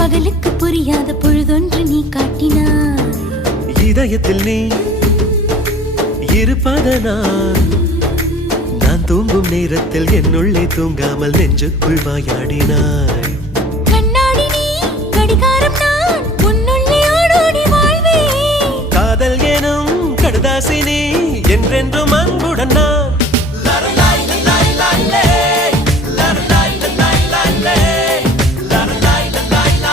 பகலுக்கு புரியாத பொழுதொன்று நீ காட்டினாய். இதயத்தில் நீ இருப்பதனால் நான் தூங்கும் நேரத்தில் என்னுள்ளே தூங்காமல் நெஞ்சுக்குள் வாயாடினாய்.